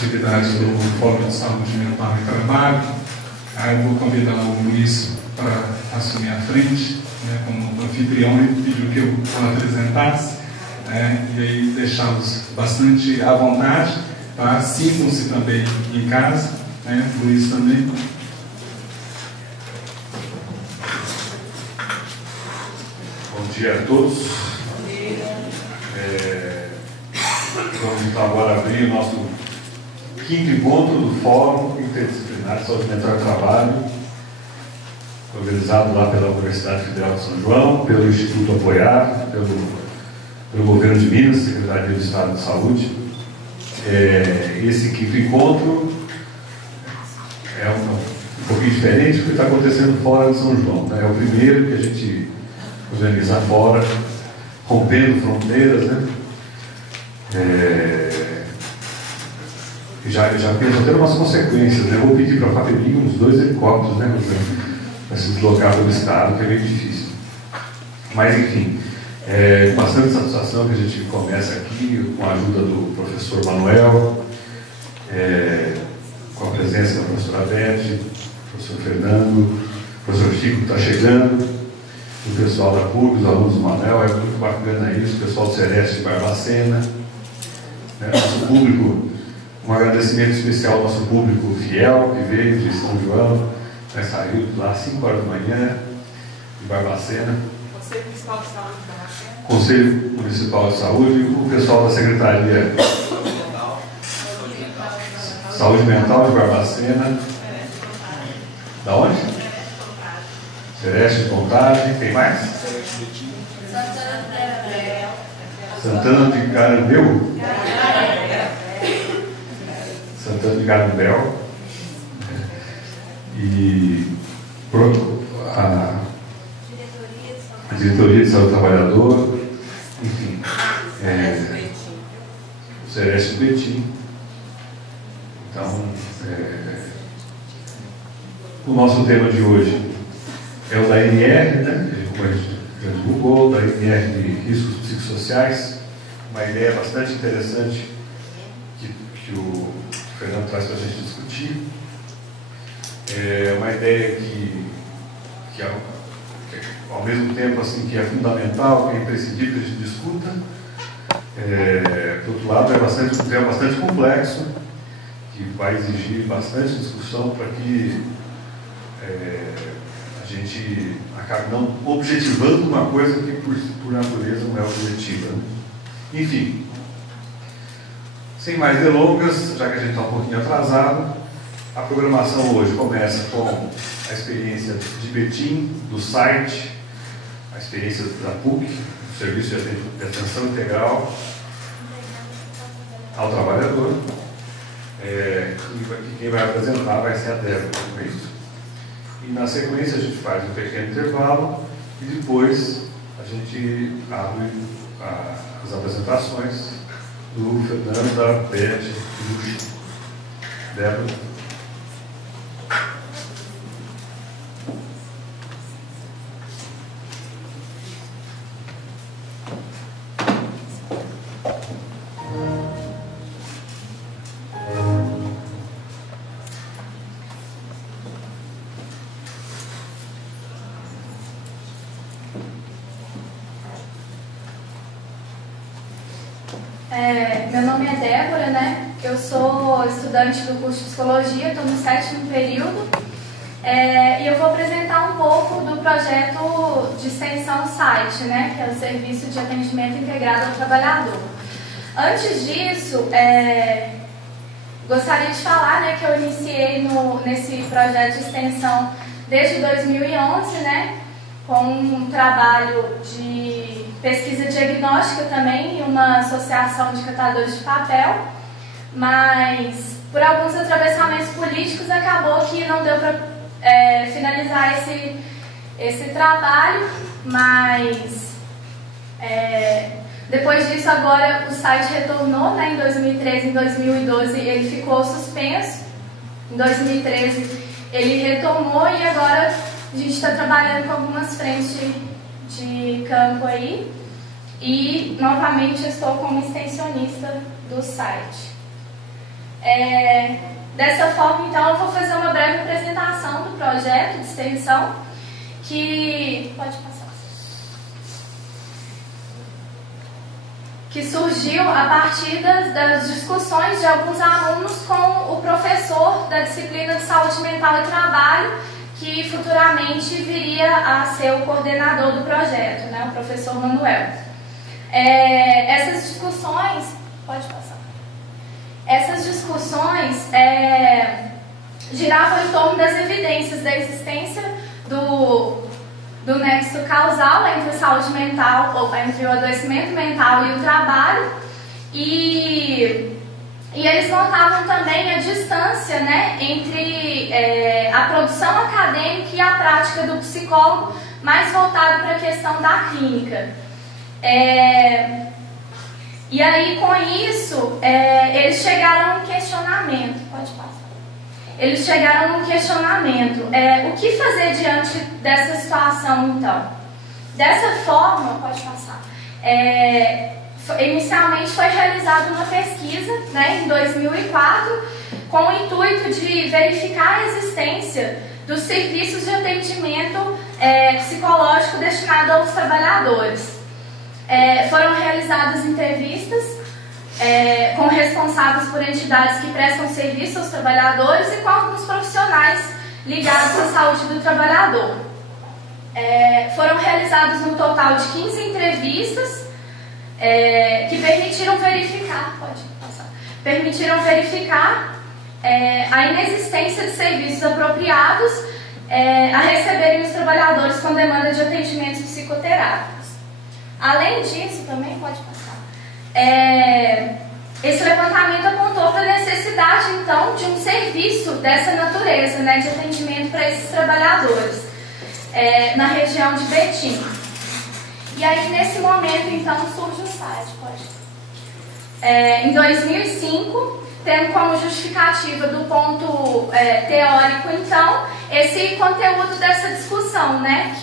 atividade do Fórum de Saúde Mental e Trabalho. Aí eu vou convidar o Luiz para assumir a frente, né, como anfitrião. Ele pediu que eu o apresentasse, e aí deixá-los bastante à vontade, tá? Sintam-se também em casa, né? Luiz também. Bom dia a todos. Vamos então agora abrir o nosso quinto encontro do Fórum Interdisciplinar de Saúde Mental e Trabalho, organizado lá pela Universidade Federal de São João, pelo Instituto Apoiar, pelo Governo de Minas, Secretaria do Estado de Saúde. Esse quinto encontro é um pouquinho diferente porque está acontecendo fora de São João, né? É o primeiro que a gente organiza fora, rompendo fronteiras, né? Já penso até umas consequências, né? Eu vou pedir para a FAPEMIG uns 2 helicópteros, né, para se deslocar pelo estado, que é meio difícil. Mas, enfim, com bastante satisfação que a gente começa aqui, com a ajuda do professor Manuel, com a presença da professora Beth, do professor Fernando, do professor Chico que está chegando, do pessoal da PUC, os alunos do Manuel. É muito bacana isso, o pessoal do Celeste de Barbacena, né, nosso público. Um agradecimento especial ao nosso público fiel que veio de São João, saiu lá às 5 horas da manhã, de Barbacena. Conselho Municipal de Saúde de Barbacena. Conselho Municipal de Saúde, o pessoal da Secretaria Saúde Mental de Barbacena. Da onde? Celeste de Contagem. Tem mais? Santana de Garambeu. Santana de Garambel. E a Diretoria de Saúde do Trabalhador, enfim, o Celeste Betim. Então, o nosso tema de hoje é o da NR, né? Como a gente já divulgou, da NR de riscos psicossociais, uma ideia bastante interessante que o Fernando traz para a gente discutir. É uma ideia que ao mesmo tempo assim, que é fundamental, que é imprescindível que a gente discuta. Por outro lado, um tema bastante complexo, que vai exigir bastante discussão para que a gente acabe não objetivando uma coisa que por natureza não é objetiva, né? Enfim, sem mais delongas, já que a gente está um pouquinho atrasado, a programação hoje começa com a experiência de Betim, do site, a experiência da PUC, do Serviço de Atenção Integral ao Trabalhador. Quem vai apresentar vai ser a Débora, com isso. E na sequência a gente faz um pequeno intervalo e depois a gente abre as apresentações do Fernando, da Beth e do Chico. Débora. Meu nome é Débora, né? Eu sou estudante do curso de Psicologia, estou no 7º período, e eu vou apresentar um pouco do projeto de extensão SITE, né? Que é o Serviço de Atendimento Integrado ao Trabalhador. Antes disso, gostaria de falar, né, que eu iniciei nesse projeto de extensão desde 2011, né? Com um trabalho de pesquisa diagnóstica também em uma associação de catadores de papel, mas por alguns atravessamentos políticos acabou que não deu para finalizar esse trabalho, mas depois disso agora o site retornou, né, em 2013, em 2012 ele ficou suspenso, em 2013 ele retomou e agora a gente está trabalhando com algumas frentes de campo aí e novamente estou como extensionista do site. Dessa forma, então, eu vou fazer uma breve apresentação do projeto de extensão, que pode passar, que surgiu a partir das discussões de alguns alunos com o professor da disciplina de saúde mental e trabalho, que futuramente viria a ser o coordenador do projeto, né, o professor Manuel. Essas discussões, pode passar. Essas discussões giravam em torno das evidências da existência do nexo causal entre a saúde mental, ou entre o adoecimento mental e o trabalho, e eles notavam também a distância, né, entre a produção acadêmica e a prática do psicólogo, mais voltado para a questão da clínica. E aí, com isso, eles chegaram a um questionamento. Pode passar. Eles chegaram a um questionamento. O que fazer diante dessa situação, então? Dessa forma, pode passar. Inicialmente foi realizada uma pesquisa, né, em 2004, com o intuito de verificar a existência dos serviços de atendimento psicológico destinado aos trabalhadores. Foram realizadas entrevistas com responsáveis por entidades que prestam serviço aos trabalhadores e com alguns profissionais ligados à saúde do trabalhador. Foram realizadas um total de 15 entrevistas que permitiram verificar a inexistência de serviços apropriados a receberem os trabalhadores com demanda de atendimentos psicoterápicos. Além disso, também pode passar, esse levantamento apontou para a necessidade, então, de um serviço dessa natureza, né, de atendimento para esses trabalhadores, na região de Betim. E aí, nesse momento, então, surge o site, em 2005, tendo como justificativa do ponto teórico, então, esse conteúdo dessa discussão, né,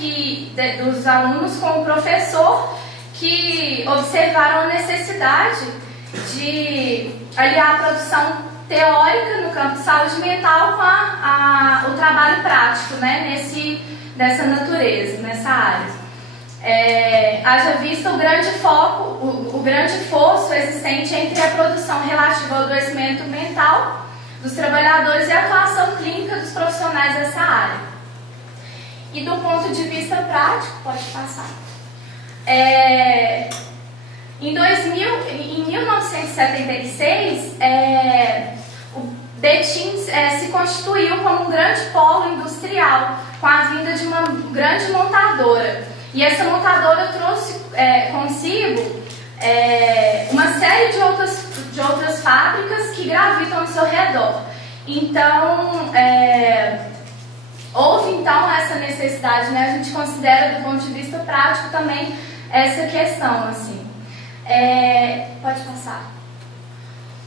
dos alunos com o professor, que observaram a necessidade de aliar a produção teórica no campo de saúde mental com o trabalho prático, né, nessa natureza, nessa área. Haja vista o grande foco, o grande fosso existente entre a produção relativa ao adoecimento mental dos trabalhadores e a atuação clínica dos profissionais dessa área. E do ponto de vista prático, pode passar. Em 1976, o Betim se constituiu como um grande polo industrial, com a vinda de uma grande montadora. E essa montadora trouxe consigo uma série de outras fábricas que gravitam ao seu redor. Então, houve então essa necessidade, né? A gente considera do ponto de vista prático também essa questão, assim. Pode passar.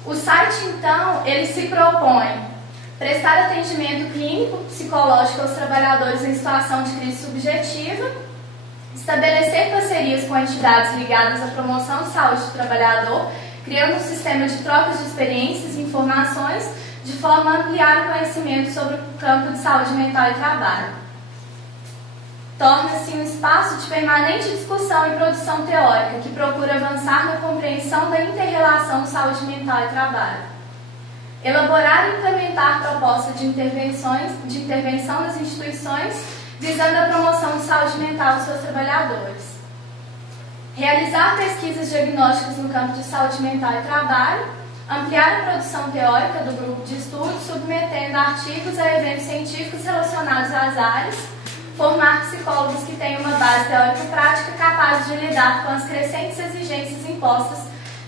O site, então, ele se propõe prestar atendimento clínico, psicológico aos trabalhadores em situação de crise subjetiva, estabelecer parcerias com entidades ligadas à promoção de saúde do trabalhador, criando um sistema de trocas de experiências e informações, de forma a ampliar o conhecimento sobre o campo de saúde mental e trabalho. Torna-se um espaço de permanente discussão e produção teórica que procura avançar na compreensão da inter-relação saúde mental e trabalho. Elaborar e implementar propostas de intervenção nas instituições visando a promoção de saúde mental dos seus trabalhadores. Realizar pesquisas diagnósticas no campo de saúde mental e trabalho, ampliar a produção teórica do grupo de estudo, submetendo artigos a eventos científicos relacionados às áreas, formar psicólogos que tenham uma base teórico-prática capaz de lidar com as crescentes exigências impostas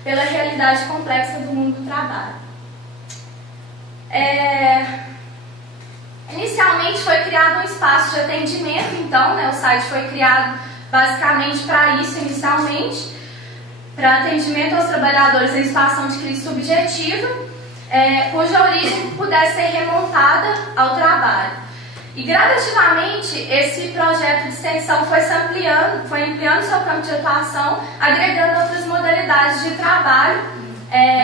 pela realidade complexa do mundo do trabalho. Inicialmente foi criado um espaço de atendimento, então, né, o site foi criado basicamente para isso, inicialmente, para atendimento aos trabalhadores em situação de crise subjetiva, cuja origem pudesse ser remontada ao trabalho. E gradativamente esse projeto de extensão foi ampliando seu campo de atuação, agregando outras modalidades de trabalho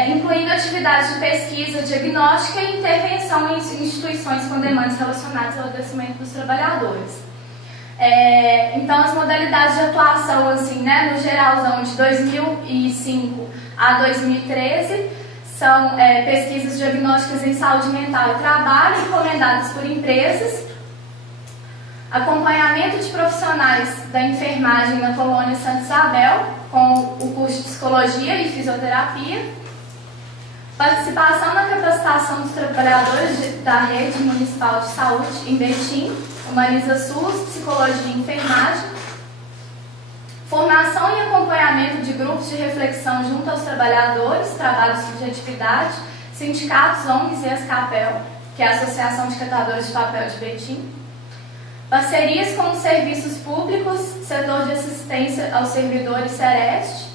incluindo atividades de pesquisa, diagnóstica e intervenção em instituições com demandas relacionadas ao adoecimento dos trabalhadores. Então, as modalidades de atuação, assim, né, no geralzão, de 2005 a 2013, são pesquisas diagnósticas em saúde mental e trabalho encomendadas por empresas, acompanhamento de profissionais da enfermagem na colônia Santa Isabel, com o curso de psicologia e fisioterapia, participação na capacitação dos trabalhadores da rede municipal de saúde em Betim, Humaniza SUS, psicologia e enfermagem, formação e acompanhamento de grupos de reflexão junto aos trabalhadores, trabalho de subjetividade, sindicatos, ONGs e ASCAPEL, que é a Associação de Catadores de Papel de Betim, parcerias com os serviços públicos, setor de assistência aos servidores Sereste,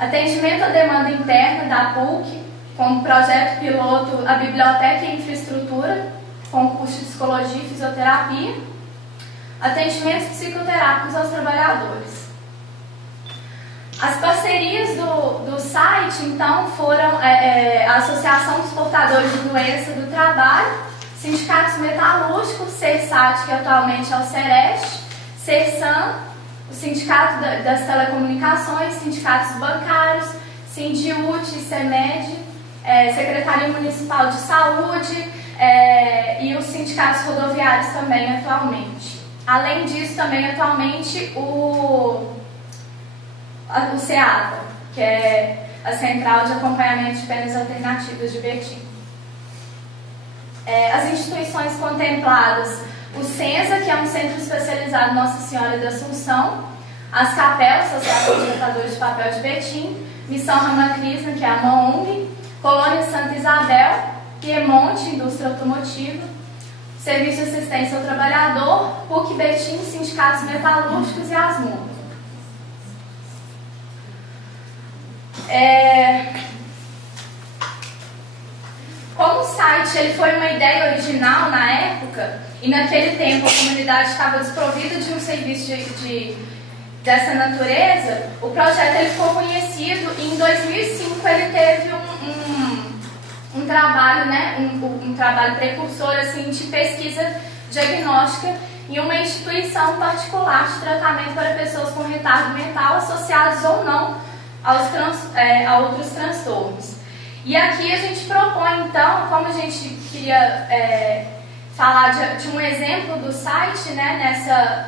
atendimento à demanda interna da PUC, com o projeto piloto A Biblioteca e Infraestrutura, com o curso de psicologia e fisioterapia, atendimentos psicoterápicos aos trabalhadores. As parcerias do site, então, foram a Associação dos Portadores de Doença do Trabalho, Sindicatos Metalúrgicos, CERSAT, que atualmente é o Sereste, CERSAM, o Sindicato das Telecomunicações, Sindicatos Bancários, Sindiut, CEMED, Secretaria Municipal de Saúde e os sindicatos rodoviários também atualmente. Além disso, também atualmente o SEATA, que é a Central de Acompanhamento de Penas Alternativas de Betim. As instituições contempladas, o CENSA, que é um centro especializado Nossa Senhora da Assunção, as CAPEL, Associação de Catadores de Papel de Betim, Missão Ramakrishna, que é uma ONG, Colônia Santa Isabel, Piemonte, Indústria Automotiva, Serviço de Assistência ao Trabalhador, PUC Betim, Sindicatos Metalúrgicos e ASMUR. Como o site ele foi uma ideia original na época, e naquele tempo a comunidade estava desprovida de um serviço dessa natureza, o projeto ele ficou conhecido e em 2005 ele teve um trabalho, né, um trabalho precursor assim, de pesquisa diagnóstica em uma instituição particular de tratamento para pessoas com retardo mental associados ou não a outros transtornos. E aqui a gente propõe, então, como a gente queria falar de um exemplo do site, né,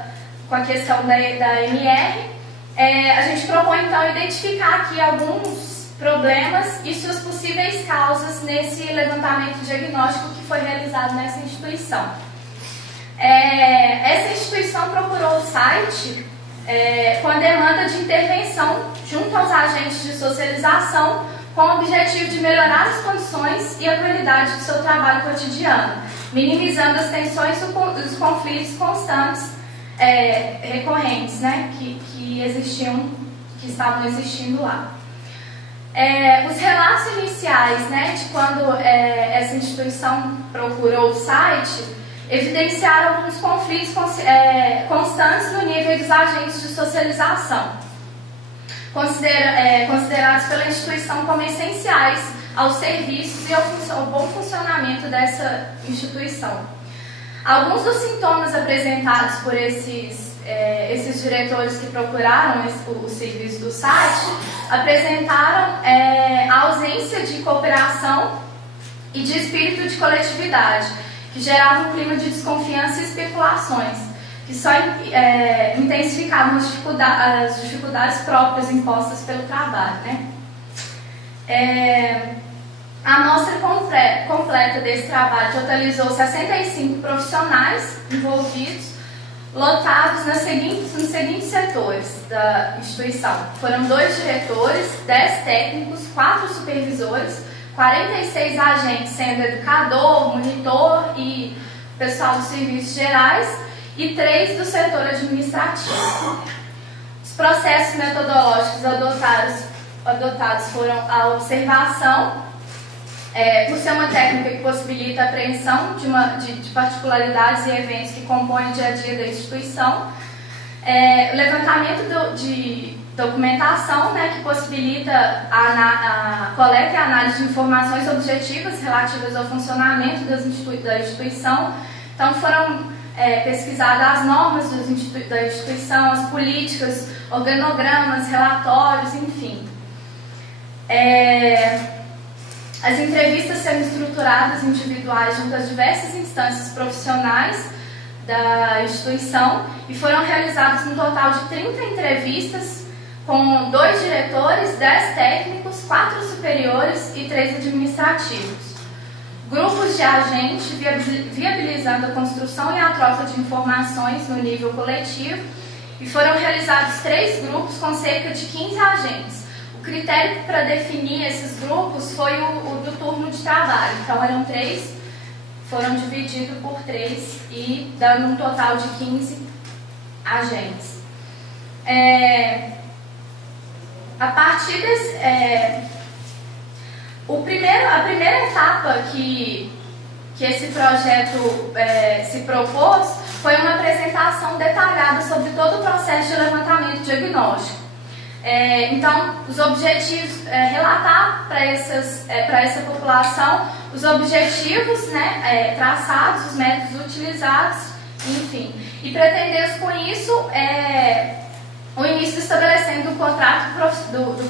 com a questão da MR, a gente propõe, então, identificar aqui alguns problemas e suas possíveis causas nesse levantamento diagnóstico que foi realizado nessa instituição. Essa instituição procurou o site com a demanda de intervenção junto aos agentes de socialização, com o objetivo de melhorar as condições e a qualidade do seu trabalho cotidiano, minimizando as tensões e os conflitos constantes, recorrentes, né, que estavam existindo lá. Os relatos iniciais, né, de quando essa instituição procurou o site, evidenciaram alguns conflitos constantes no nível dos agentes de socialização, considerados pela instituição como essenciais aos serviços e ao bom funcionamento dessa instituição. Alguns dos sintomas apresentados por esses diretores que procuraram o serviço do site apresentaram a ausência de cooperação e de espírito de coletividade, que gerava um clima de desconfiança e especulações, que só intensificavam as dificuldades próprias impostas pelo trabalho, né? A amostra completa desse trabalho totalizou 65 profissionais envolvidos, lotados nos seguintes setores da instituição. Foram 2 diretores, 10 técnicos, 4 supervisores, 46 agentes, sendo educador, monitor e pessoal dos serviços gerais, e 3 do setor administrativo. Os processos metodológicos adotados foram a observação, por ser uma técnica que possibilita a apreensão de particularidades e eventos que compõem o dia a dia da instituição, o levantamento documentação, né, que possibilita a coleta e a análise de informações objetivas relativas ao funcionamento da instituição. Então, foram pesquisadas as normas da instituição, as políticas, organogramas, relatórios, enfim. As entrevistas sendo estruturadas individuais junto às diversas instâncias profissionais da instituição e foram realizadas um total de 30 entrevistas com 2 diretores, 10 técnicos, 4 superiores e 3 administrativos. Grupos de agentes viabilizando a construção e a troca de informações no nível coletivo e foram realizados 3 grupos com cerca de 15 agentes. O critério para definir esses grupos foi o do turno de trabalho, então eram 3, foram divididos por 3 e dando um total de 15 agentes. A partir desse... a primeira etapa que esse projeto se propôs foi uma apresentação detalhada sobre todo o processo de levantamento diagnóstico. Então, os objetivos, relatar para essa população os objetivos, né, traçados, os métodos utilizados, enfim. E pretender com isso o início estabelecendo do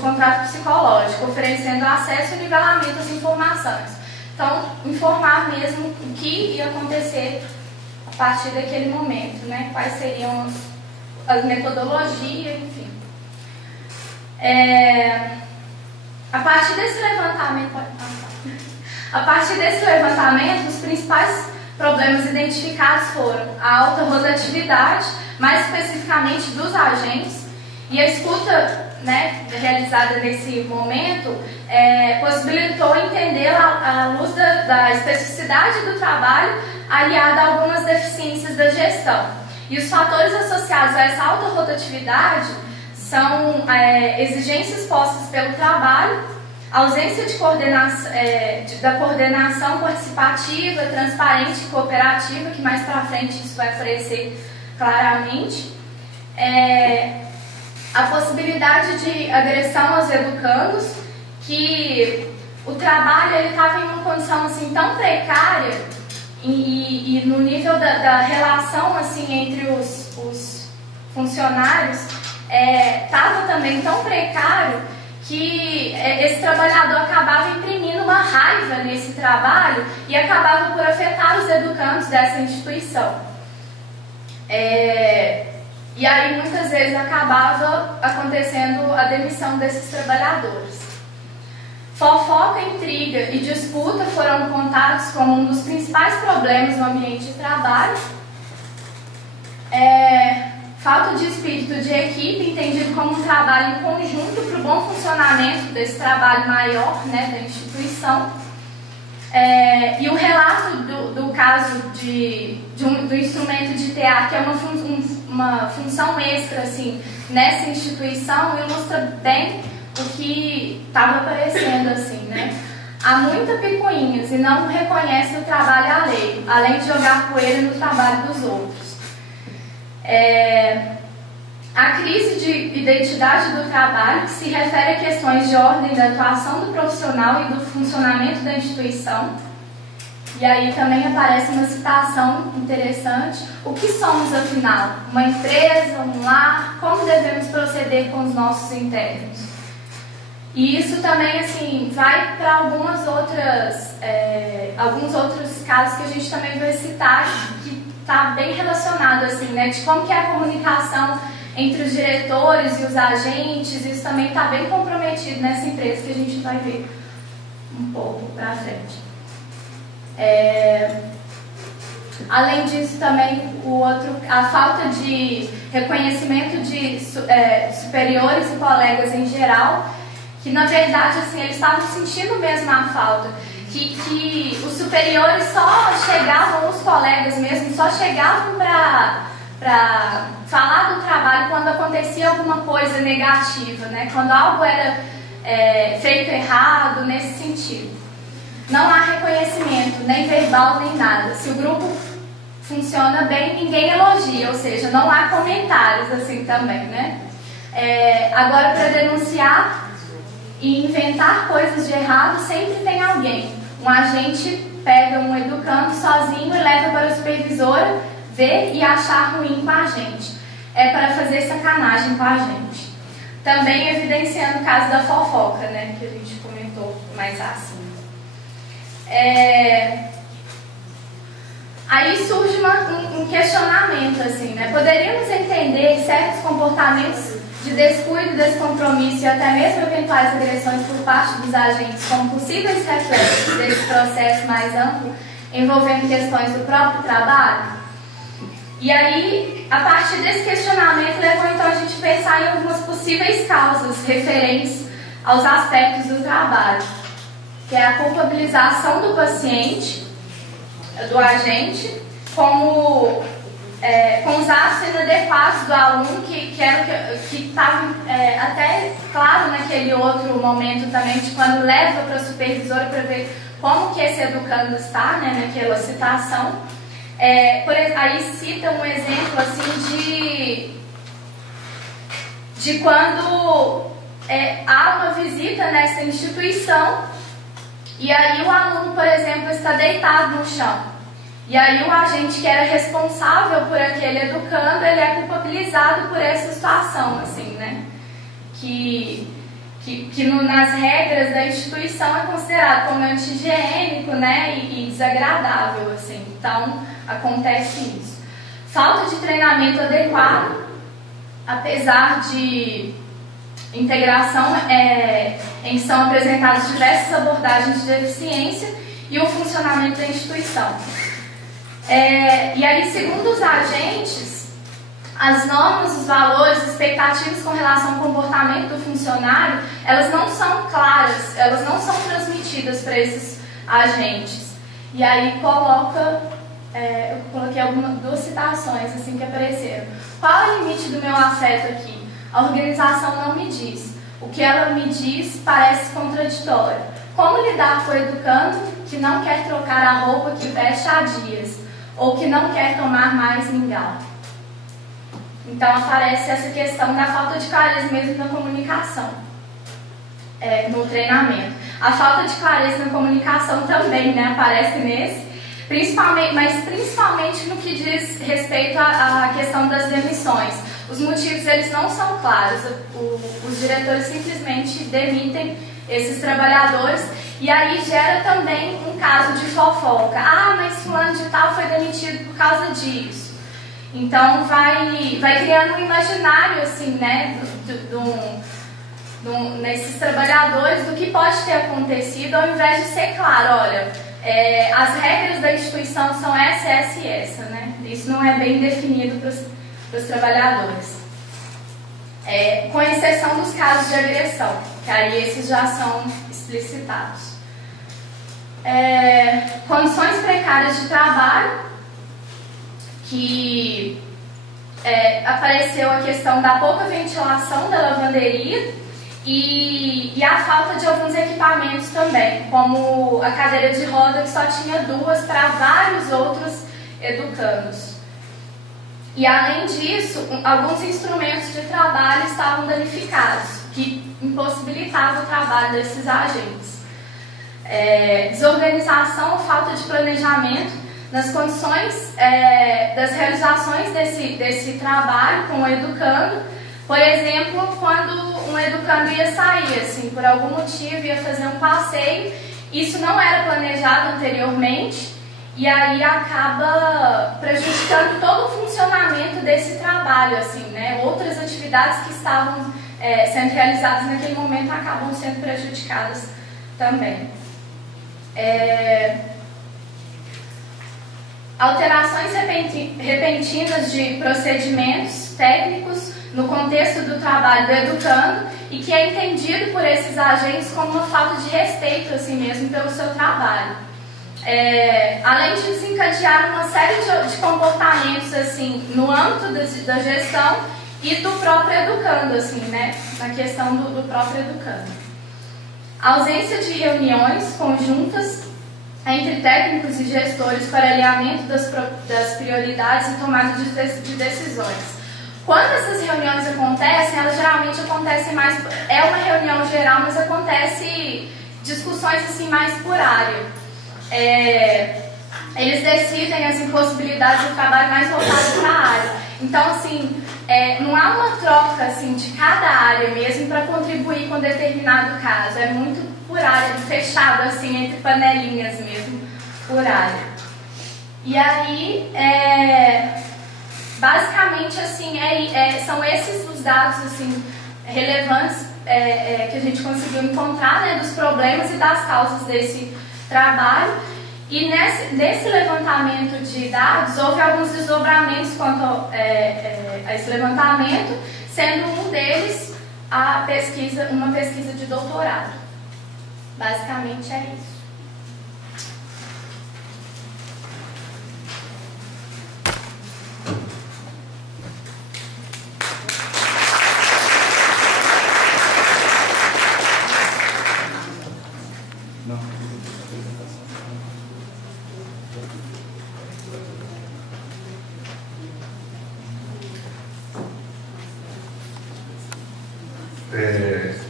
contrato psicológico, oferecendo acesso e nivelamento às informações. Então, informar mesmo o que ia acontecer a partir daquele momento, né? Quais seriam as metodologias, enfim. A partir desse levantamento, os principais problemas identificados foram a alta rotatividade, mais especificamente dos agentes, e a escuta, né, realizada nesse momento possibilitou entender à luz da especificidade do trabalho aliada a algumas deficiências da gestão. E os fatores associados a essa alta rotatividade são exigências postas pelo trabalho, ausência de da coordenação participativa, transparente e cooperativa, que mais para frente isso vai aparecer claramente, a possibilidade de agressão aos educandos, que o trabalho estava em uma condição assim tão precária e no nível da relação assim entre os funcionários estava também tão precário que esse trabalhador acabava imprimindo uma raiva nesse trabalho e acabava por afetar os educandos dessa instituição. E aí muitas vezes acabava acontecendo a demissão desses trabalhadores. Fofoca, intriga e disputa foram contados como um dos principais problemas no ambiente de trabalho. Falta de espírito de equipe, entendido como um trabalho em conjunto para o bom funcionamento desse trabalho maior, né, da instituição. E o relato do caso do instrumento de TA, que é uma função extra assim, nessa instituição, ilustra bem o que estava aparecendo assim, né? Há muita picuinhas e não reconhece o trabalho alheio, além de jogar poeira no trabalho dos outros. A crise de identidade do trabalho, que se refere a questões de ordem da atuação do profissional e do funcionamento da instituição. E aí também aparece uma citação interessante. O que somos, afinal? Uma empresa, um lar? Como devemos proceder com os nossos internos? E isso também assim, vai para alguns outros casos que a gente também vai citar, que está bem relacionado assim, né, de como que é a comunicação entre os diretores e os agentes. Isso também está bem comprometido nessa empresa, que a gente vai ver um pouco para frente. Além disso, também a falta de reconhecimento de superiores e colegas em geral, que na verdade assim, eles estavam sentindo mesmo a falta, que os superiores só chegavam, os colegas mesmo, só chegavam para falar do trabalho quando acontecia alguma coisa negativa, né? Quando algo era feito errado, nesse sentido. Não há reconhecimento, nem verbal, nem nada. Se o grupo funciona bem, ninguém elogia, ou seja, não há comentários assim também, né? Agora, para denunciar e inventar coisas de errado, sempre tem alguém. Um agente pega um educando sozinho e leva para a supervisora ver e achar ruim com a gente. É para fazer sacanagem com a gente. Também evidenciando o caso da fofoca, né, que a gente comentou mais acima. Aí surge um questionamento, assim, né? Poderíamos entender certos comportamentos de descuido, descompromisso e até mesmo eventuais agressões por parte dos agentes como possíveis reflexos desse processo mais amplo envolvendo questões do próprio trabalho? E aí, a partir desse questionamento, levou então a gente a pensar em algumas possíveis causas referentes aos aspectos do trabalho, que é a culpabilização do paciente, do agente, com os atos inadequados do aluno, que estava até claro naquele outro momento também, de quando leva para a supervisora para ver como que esse educando está, né, naquela situação. Aí cita um exemplo assim de quando há uma visita nessa instituição e aí o aluno, por exemplo, está deitado no chão. E aí o agente que era responsável por aquele educando, ele é culpabilizado por essa situação, assim, né? Nas regras da instituição é considerado como anti-higiênico, né? E desagradável, assim. Então, acontece isso. Falta de treinamento adequado, apesar de integração, em que são apresentadas diversas abordagens de deficiência e o funcionamento da instituição. E aí, segundo os agentes, as normas, os valores, as expectativas com relação ao comportamento do funcionário, elas não são claras, elas não são transmitidas para esses agentes. E aí eu coloquei duas citações assim que apareceram. Qual é o limite do meu afeto aqui? A organização não me diz. O que ela me diz parece contraditório. Como lidar com o educando que não quer trocar a roupa que veste há dias? Ou que não quer tomar mais mingau? Então aparece essa questão da falta de clareza mesmo na comunicação, no treinamento. A falta de clareza na comunicação também, né, aparece nesse, mas principalmente no que diz respeito à questão das demissões. Os motivos eles não são claros, os diretores simplesmente demitem esses trabalhadores. E aí gera também um caso de fofoca. Ah, mas fulano de tal foi demitido por causa disso. Então vai criando um imaginário assim, né, nesses trabalhadores do que pode ter acontecido, ao invés de ser claro, olha, as regras da instituição são essa e essa, né? Isso não é bem definido para os trabalhadores. Com exceção dos casos de agressão, que aí esses já são explicitados. Condições precárias de trabalho, que apareceu a questão da pouca ventilação da lavanderia e a falta de alguns equipamentos também, como a cadeira de roda que só tinha 2 para vários outros educandos. E além disso, alguns instrumentos de trabalho estavam danificados, que impossibilitavam o trabalho desses agentes. Desorganização ou falta de planejamento nas condições das realizações desse trabalho com o educando. Por exemplo, quando um educando ia sair, assim, por algum motivo ia fazer um passeio, isso não era planejado anteriormente e aí acaba prejudicando todo o funcionamento desse trabalho, assim, né? Outras atividades que estavam sendo realizadas naquele momento acabam sendo prejudicadas também. Alterações repentinas de procedimentos técnicos no contexto do trabalho do educando e que é entendido por esses agentes como uma falta de respeito assim mesmo pelo seu trabalho. Além de desencadear uma série de comportamentos assim, no âmbito da gestão e do próprio educando, assim, né? Na questão do próprio educando. A ausência de reuniões conjuntas entre técnicos e gestores para alinhamento das prioridades e tomada de decisões. Quando essas reuniões acontecem, elas geralmente acontecem mais... É uma reunião geral, mas acontece discussões assim mais por área. Eles decidem as possibilidades do trabalho mais voltado para a área. Então, assim, não há uma troca assim, de cada área mesmo para contribuir com determinado caso. É muito por área, fechado assim, entre panelinhas mesmo, por área. E aí, basicamente, assim, são esses os dados assim, relevantes que a gente conseguiu encontrar, né, dos problemas e das causas desse trabalho. E nesse levantamento de dados, houve alguns desdobramentos quanto a esse levantamento, sendo um deles uma pesquisa de doutorado. Basicamente é isso.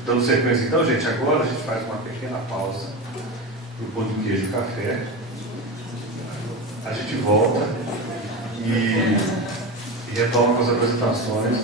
Dando sequência então, gente, agora a gente faz uma pequena pausa para o pão de queijo e café. A gente volta e retoma com as apresentações